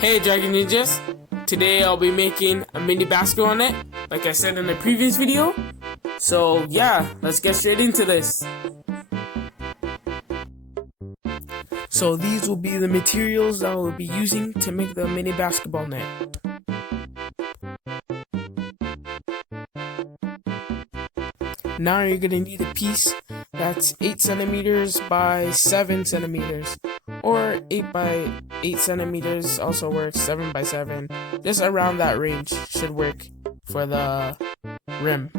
Hey Dragon Ninjas! Today I'll be making a mini basketball net, like I said in the previous video. So yeah, let's get straight into this. So these will be the materials that I will be using to make the mini basketball net. Now you're going to need a piece that's 8 centimeters by 7 centimeters. Or 8 by 8 centimeters also works, 7 by 7. Just around that range should work for the rim.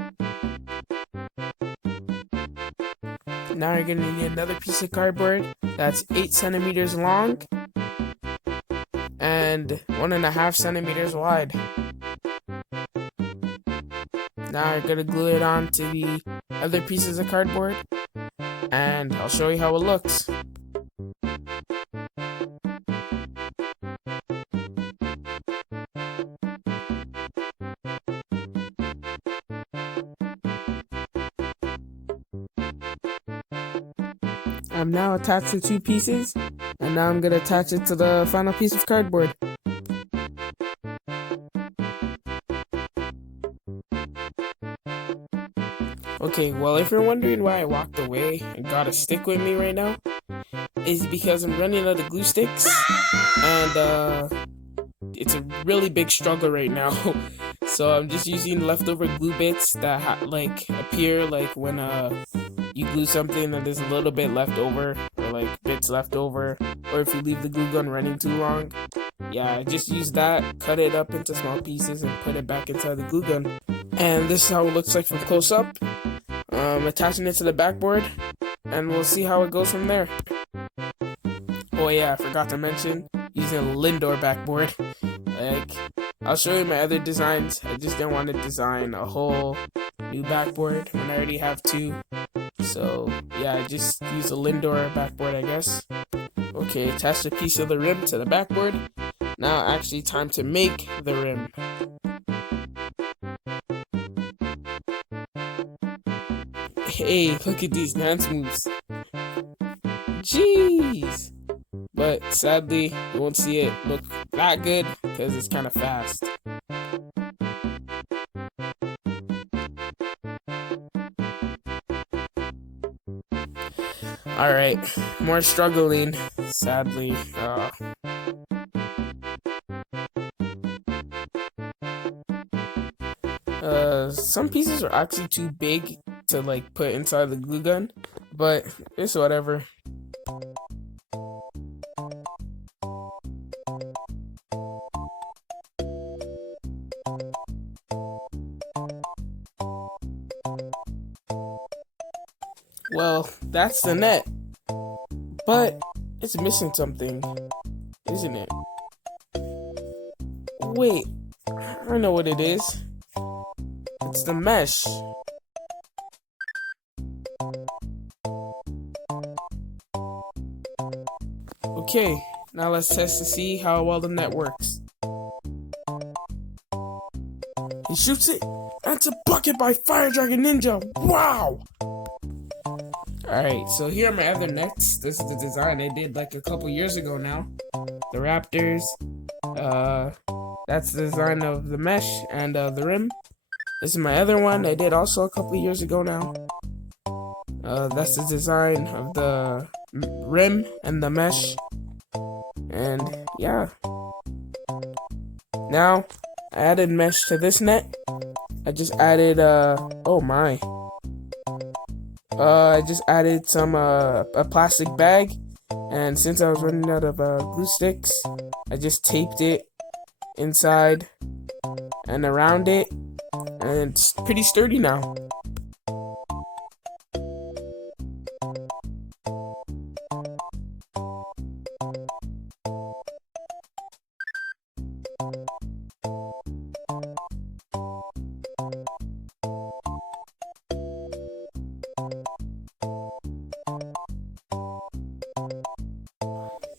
Now you're going to need another piece of cardboard that's 8 centimeters long and 1.5 centimeters wide. Now you're going to glue it on to the other pieces of cardboard and I'll show you how it looks. I'm now attached the two pieces, and now I'm going to attach it to the final piece of cardboard. Okay, well, if you're wondering why I walked away and got a stick with me right now, is because I'm running out of glue sticks, and it's a really big struggle right now. So I'm just using leftover glue bits that appear like when you glue something and there's a little bit left over, or like bits left over, or if you leave the glue gun running too long. Yeah, I just use that, cut it up into small pieces and put it back inside the glue gun. And this is how it looks like from close up. Attaching it to the backboard, and we'll see how it goes from there. Oh yeah, I forgot to mention, using a Lindor backboard. I'll show you my other designs. I just didn't want to design a whole new backboard when I already have two. So yeah, I just use a Lindor backboard, I guess. Okay, attach a piece of the rim to the backboard. Now actually time to make the rim. Hey, look at these dance moves. Jeez! But sadly, you won't see it look that good because it's kind of fast. Alright, more struggling, sadly. Some pieces are actually too big to put inside the glue gun, but it's whatever. Well, that's the net, but it's missing something, isn't it? Wait, I know what it is. It's the mesh. Okay, now let's test to see how well the net works. He shoots it. That's a bucket by Fire Dragon Ninja. Wow! Alright, so here are my other nets. This is the design I did a couple years ago now. The Raptors. That's the design of the mesh and the rim. This is my other one I did also a couple years ago now. That's the design of the rim and the mesh. And yeah. Now, I added mesh to this net. I just added, oh my. I just added some, a plastic bag. And since I was running out of glue sticks, I just taped it inside and around it. And it's pretty sturdy now.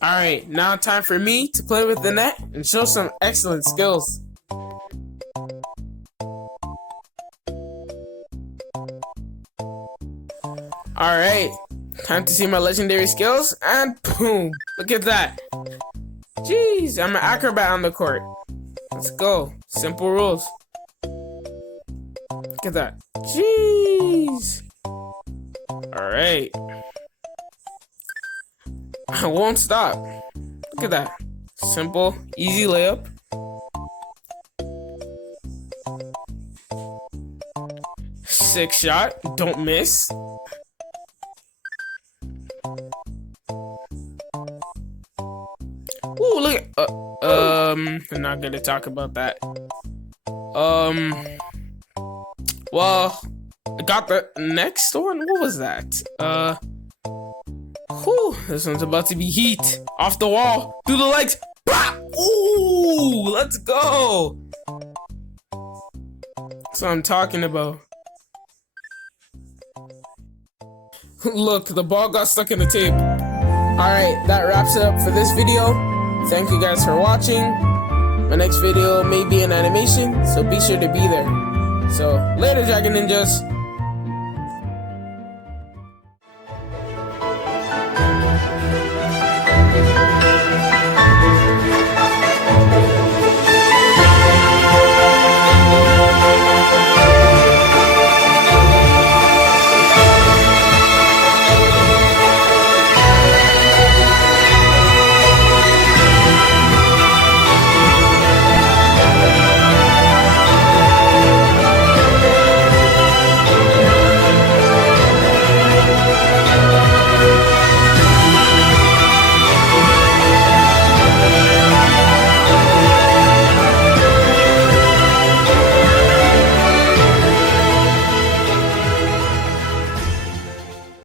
Alright, now time for me to play with the net and show some excellent skills. Alright, time to see my legendary skills, and boom! Look at that! Jeez, I'm an acrobat on the court. Let's go. Simple rules. Look at that. Jeez. Alright. I won't stop. Look at that. Simple, easy layup. Sick shot. Don't miss. Ooh, look at, I'm not gonna talk about that. Well, I got the next one. What was that? Whew, this one's about to be heat. Off the wall, through the legs. Bah! Ooh, let's go. That's what I'm talking about. Look, the ball got stuck in the tape. Alright, that wraps it up for this video. Thank you guys for watching. My next video may be an animation, so be sure to be there. So, later, Dragon Ninjas.